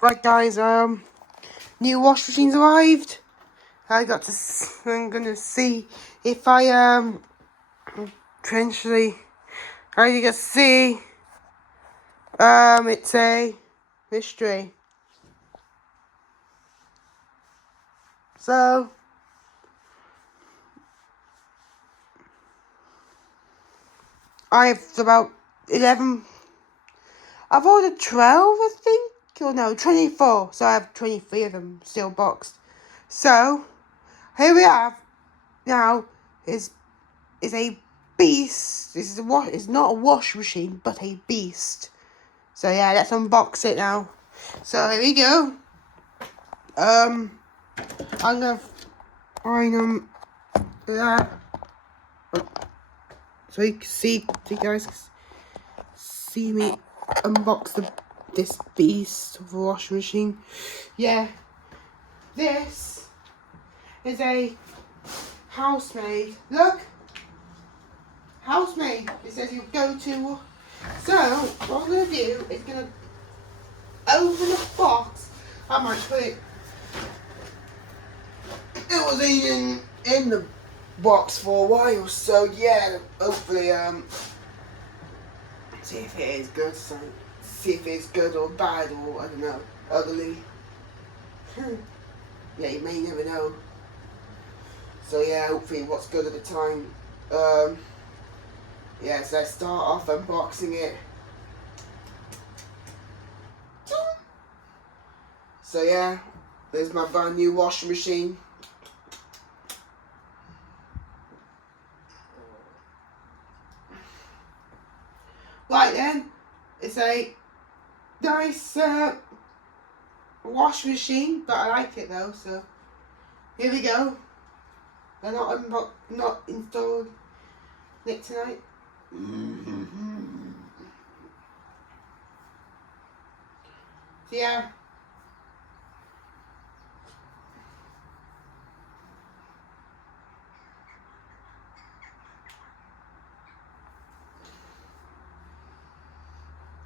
Right, guys. New wash machine's arrived. I'm gonna see if I potentially. As you can see, it's a mystery. So I have about 11. I've ordered 12, I think, or no, 24. So I have 23 of them still boxed. So here we have now is a beast. This is it's not a wash machine, but a beast. So yeah, let's unbox it now. So here we go. I'm gonna find them there. So you can see you guys see me unbox this beast of a washing machine. Yeah, this is a housemaid. Look, housemaid. It says you go to. So what I'm gonna do is gonna open the box. I might put it. It was in the box for a while, so yeah. Hopefully, see if it is good. So see if it's good or bad or I don't know, ugly. Yeah, you may never know. So yeah, hopefully what's good at the time. Yeah, so let's start off unboxing it. So yeah, there's my brand new washing machine. Right then, it's a nice washing machine, but I like it though. So here we go. They're not installed it tonight. So yeah.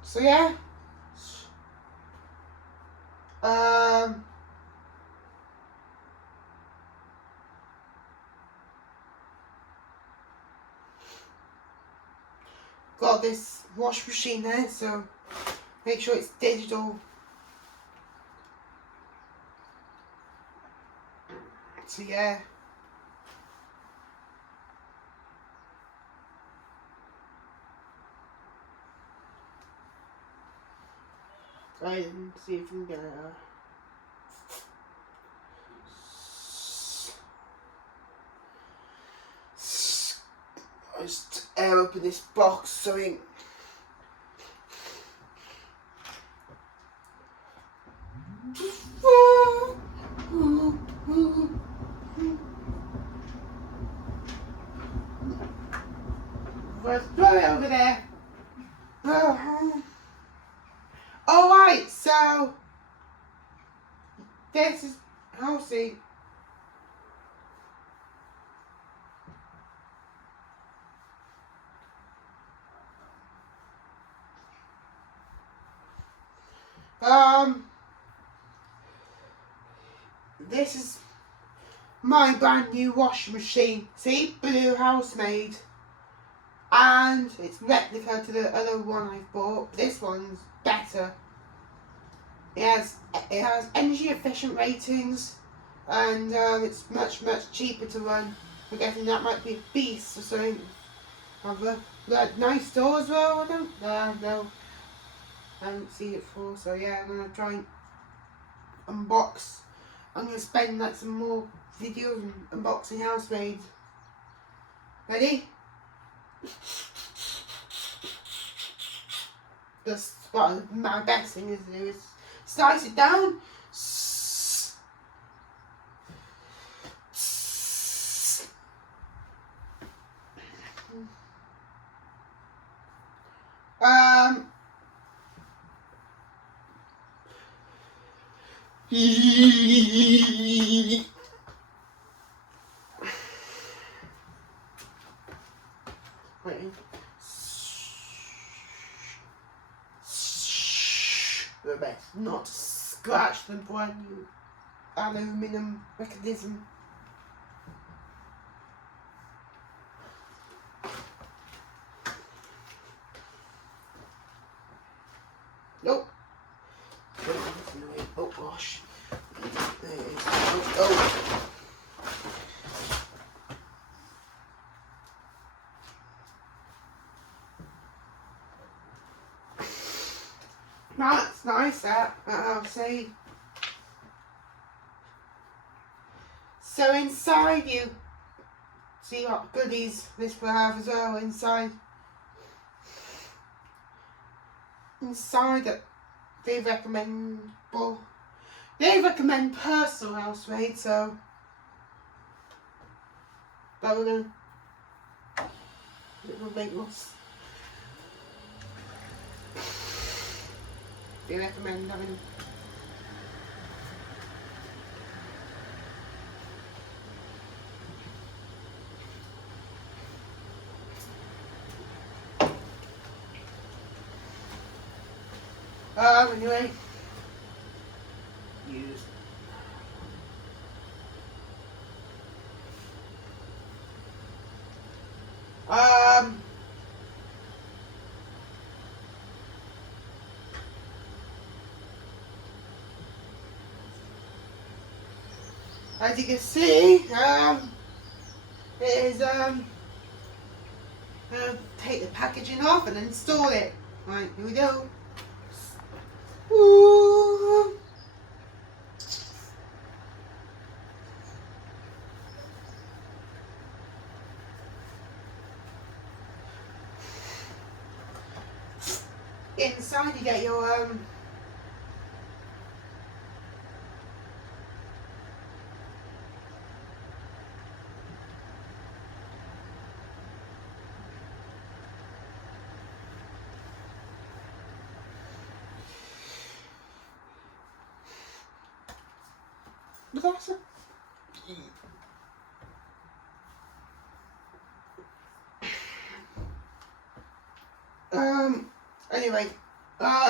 So yeah. Got this wash machine there, so make sure it's digital. So yeah. Right, and see if we can get it. I just air open this box so we. Let's throw it over there. Alright, so this is Halsey. This is my brand new washing machine. See, blue housemaid. And it's replica to the other one I bought. This one's better. It has energy efficient ratings, and it's much cheaper to run. I'm guessing that might be a beast or something. Have a nice door as well. I don't no. I haven't seen it before, so yeah, I'm gonna try and unbox. I'm gonna spend like some more videos and unboxing housemaids. Ready? That's what my best thing is to do is slice it down. Wait. The best, not scratch the brand new aluminium mechanism. Nope. Oh gosh. There it is. Oh. That's nice, that I'll say. So inside you see what goodies this will have as well inside. Inside it, they recommend personal housemaid, so but we're gonna it will make us. They recommend having anyway, use as you can see, it is take the packaging off and install it. Right, here we go. Ooh. Inside you get your but that's a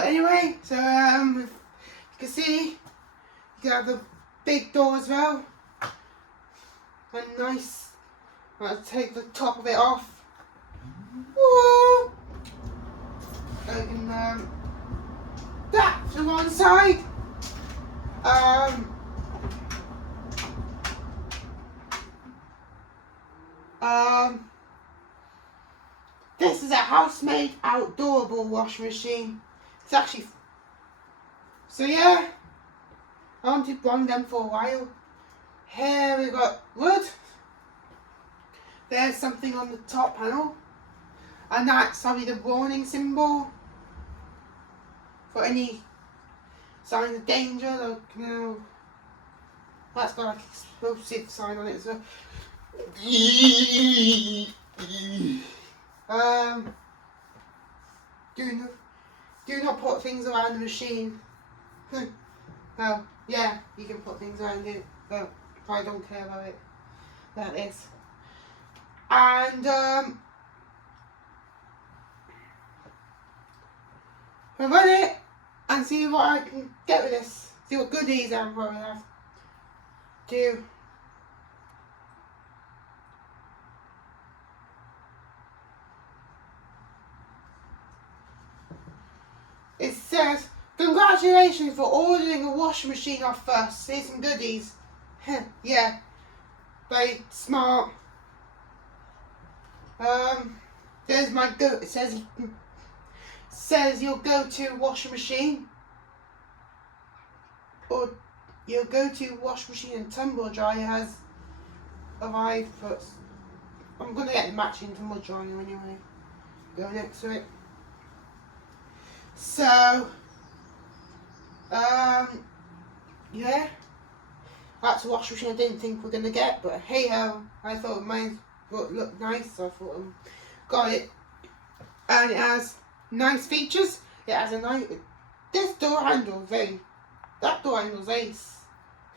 anyway, so you can see you can have the big door as well. And nice. I'll take the top of it off. Woo! So you can that to one side. This is a house-made outdoorable washing machine. It's actually so yeah. I wanted one of them for a while. Here we got wood. There's something on the top panel, and that's probably the warning symbol for any sign of danger. Like, you know, that's got like an explosive sign on it as well. Do not put things around the machine. Oh, yeah, you can put things around it, but I don't care about it. That is. And I run it and see what I can get with this. See what goodies I'm going to have to. It says, congratulations for ordering a washing machine off first. Here's some goodies. Yeah, very smart. There's my go. It says your go-to washing machine, or your go-to washing machine and tumble dryer has arrived. But I'm gonna get the matching tumble dryer anyway. Go next to it. So, yeah, that's a washing machine I didn't think we're gonna get, but hey ho, I thought mine would look nice, so I thought got it, and it has nice features. It has a nice. This door handle that door handle's ace.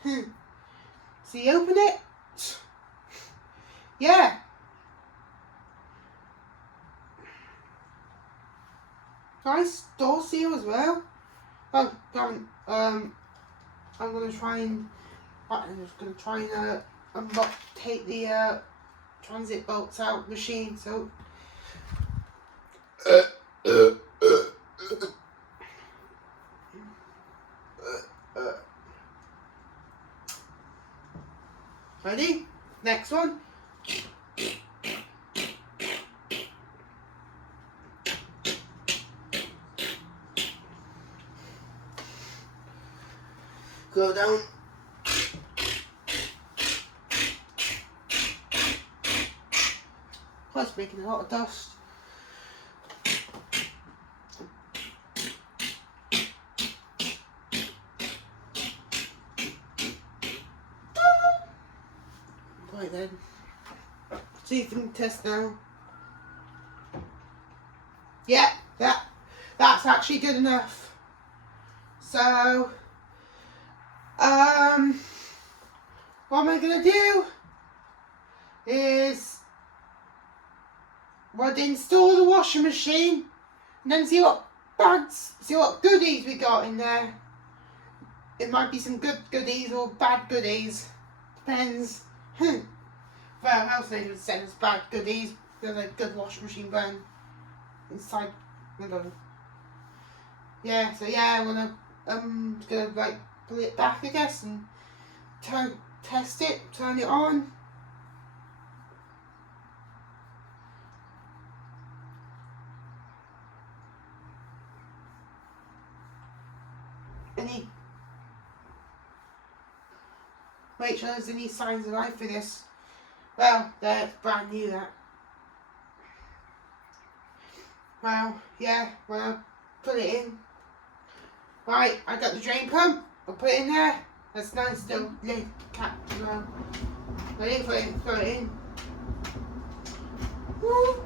So you open it, yeah. Nice door seal as well. Oh, I'm gonna try and take the transit bolts out machine. So. Ready? Next one. Go down. Oh, it's making a lot of dust. Right then. See if we can test now. Yeah, that's actually good enough. So, what am I gonna do? Is we'll install the washing machine and then see what goodies we got in there. It might be some good goodies or bad goodies. Depends. Well, housemaid would send us bad goodies. There's a good washing machine burn inside. Yeah, so yeah, I'm gonna like pull it back, I guess, and test it, turn it on. Make sure there's any signs of life for this. Well, that's brand new, that. Well, yeah, well, put it in. Right, I got the drain pump. I'll put it in there. That's nice little lid cap as well. Ready for it, throw it in. Woo.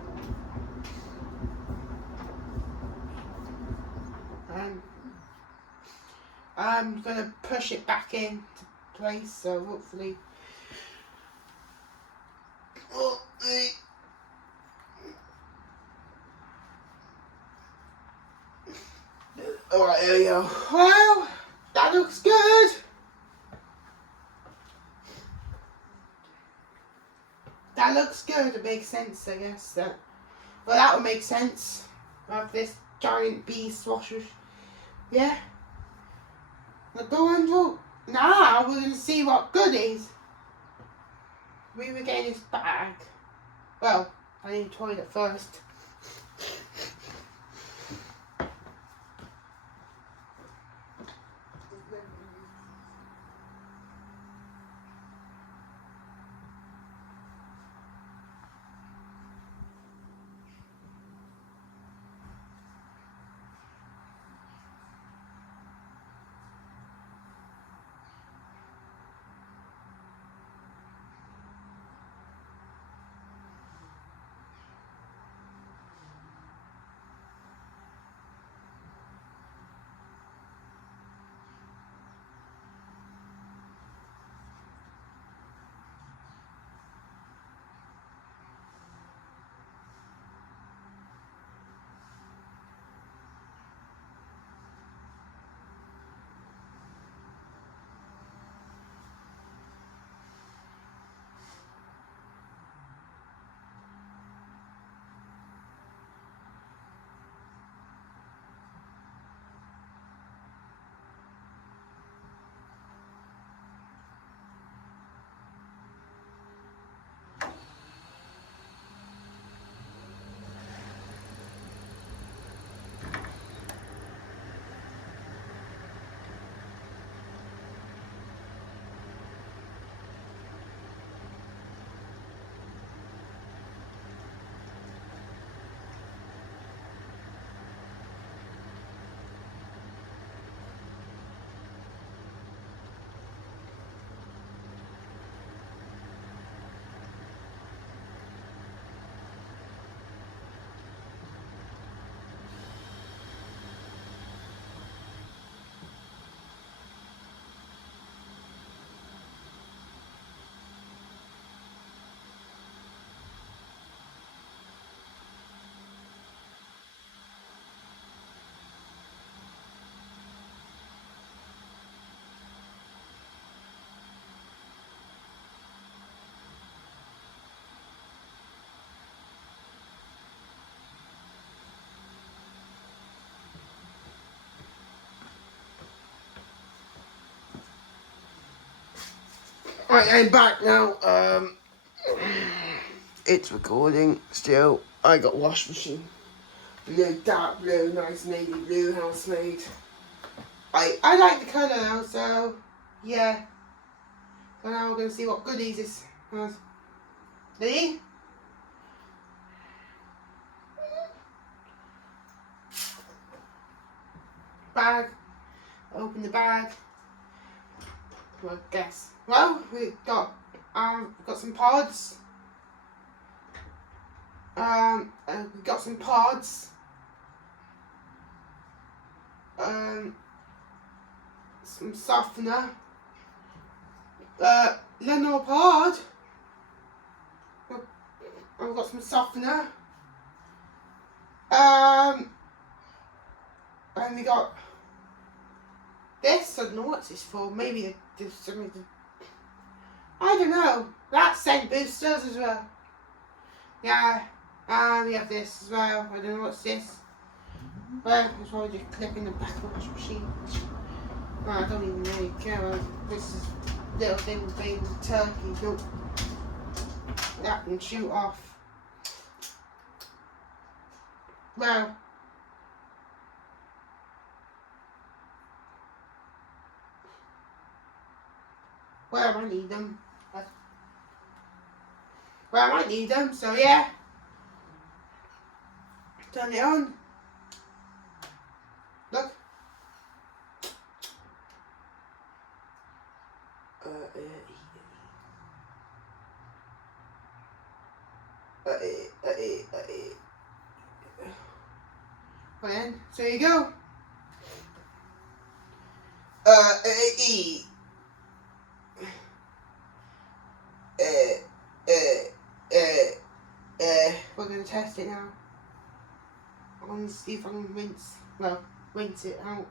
And I'm gonna push it back into place, so hopefully. Alright, here we go. Well, that looks good. That looks good. It makes sense, I guess. Well, that would make sense. Have this giant beast washer. Yeah. Now go and do. Now we're going to see what goodies we were getting this bag. Well, I need a toilet first. Right, I'm back now. It's recording still. I got wash machine. Blue, dark blue, nice navy blue, housemaid. I like the colour now, so yeah. So now we're going to see what goodies this has. Ready? Bag. Open the bag. Well, guess. Well, we've got some pods. We've got some pods. Some softener. Lenore pod. I've got some softener. And we got this. I don't know what this for. Maybe there's something. I don't know. That's scent boosters as well. Yeah. And we have this as well. I don't know what's this. Well, it's probably just clipping the back of the washing machine. Well, I don't even really care. This is little thing made with turkey. Look. That can shoot off. Well. Well, I need them. Well, I might need them, so yeah. Turn it on. Look. Well then, so you go. We're gonna test it now. I'm gonna see if I can rinse it out.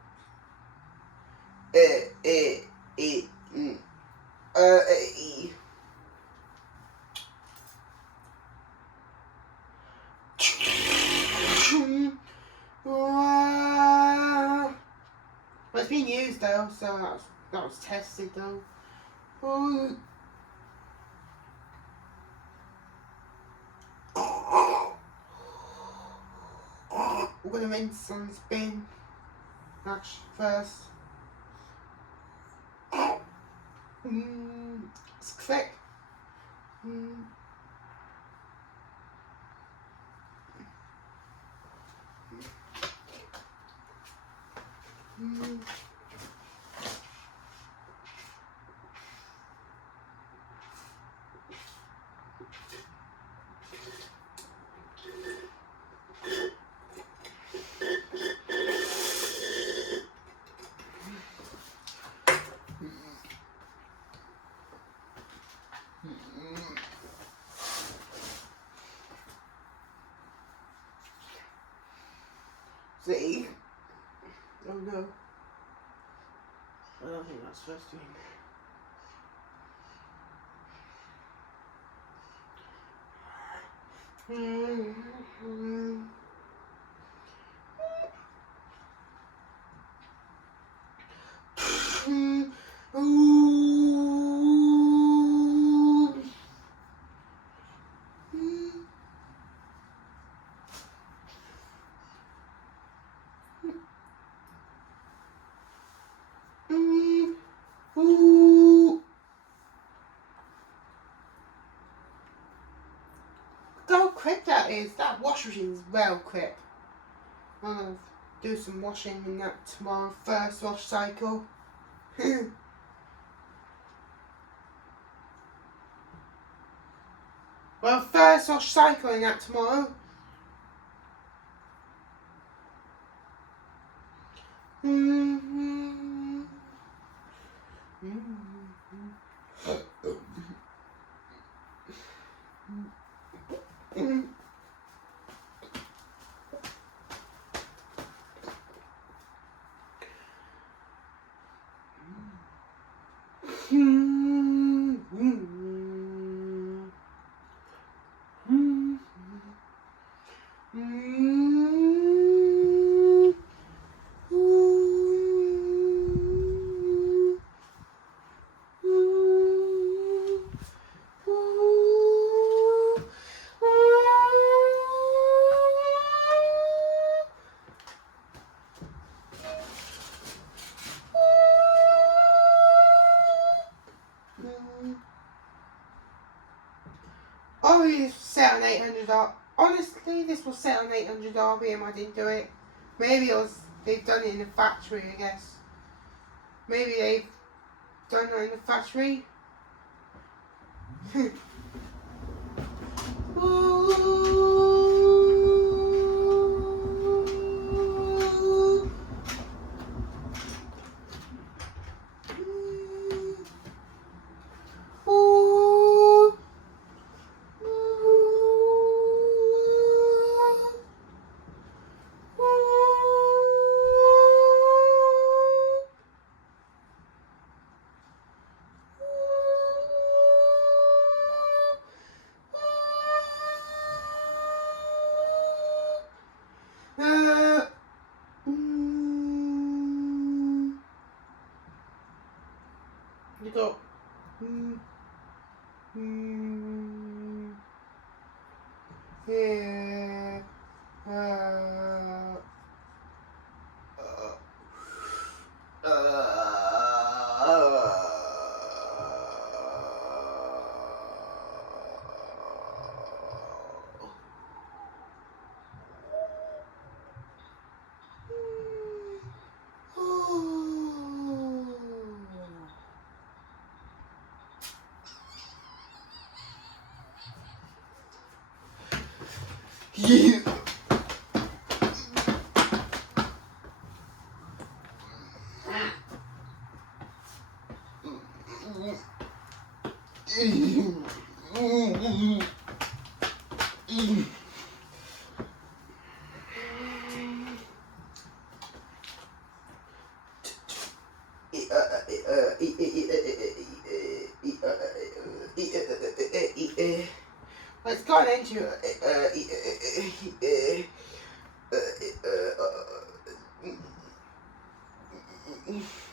Well, it's been used though, so that was tested though. We're gonna rinse on this bin first. It's quick. See? Oh no. I don't think that's supposed to be. How quick that is. That wash machine is well quick. I'm going to do some washing in that tomorrow. First wash cycle. Well, first wash cycle in that tomorrow. set on 800 honestly, this was set on 800 RPM. I didn't do it. Maybe they've done it in the factory, I guess. Maybe they've done it in the factory. You got yeah you. Let's go into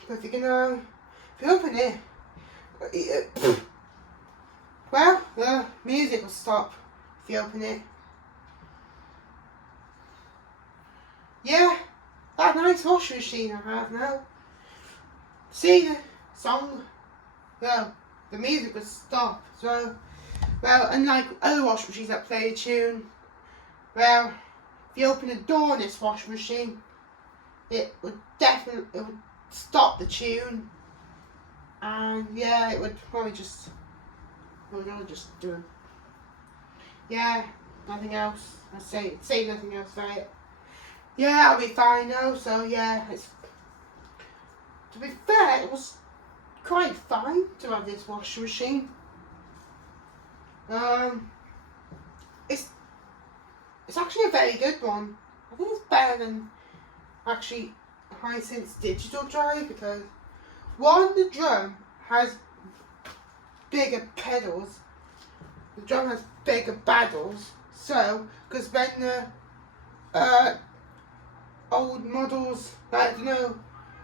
if you can, if you open it, well, the music will stop if you open it. Yeah, that nice washing machine I have now. See the song? Well, the music will stop. So, well, unlike other washing machines that play a tune, well, if you open the door in this washing machine, it would stop the tune, and yeah, it would probably just do it. Yeah, nothing else. I say nothing else, right? Yeah, I'll be fine now. So yeah, to be fair, it was quite fine to have this washing machine. It's actually a very good one. I think it's better than actually Hisense digital drive, because one, the drum has bigger pedals. The drum has bigger paddles. So, because when the old models, like, I don't know,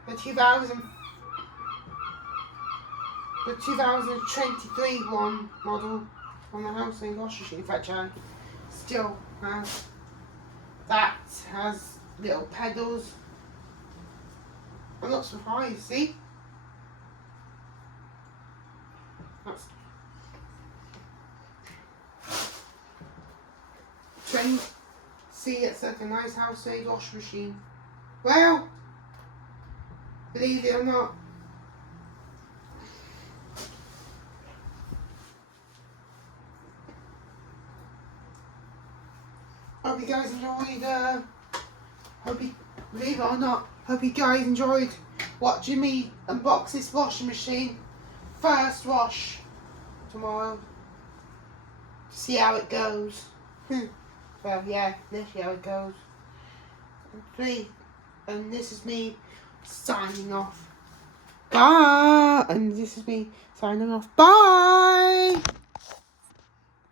the 2023 one model on the Hisense washing machine, which I still have, that has little pedals. I'm not surprised, see? That's 20. See, it's like a nice Hisense washing machine. Well, believe it or not, hope you guys enjoyed, believe it or not, hope you guys enjoyed watching me unbox this washing machine. First wash tomorrow, to see how it goes. Well, yeah, let's see how it goes. And this is me signing off. Bye! And this is me signing off. Bye!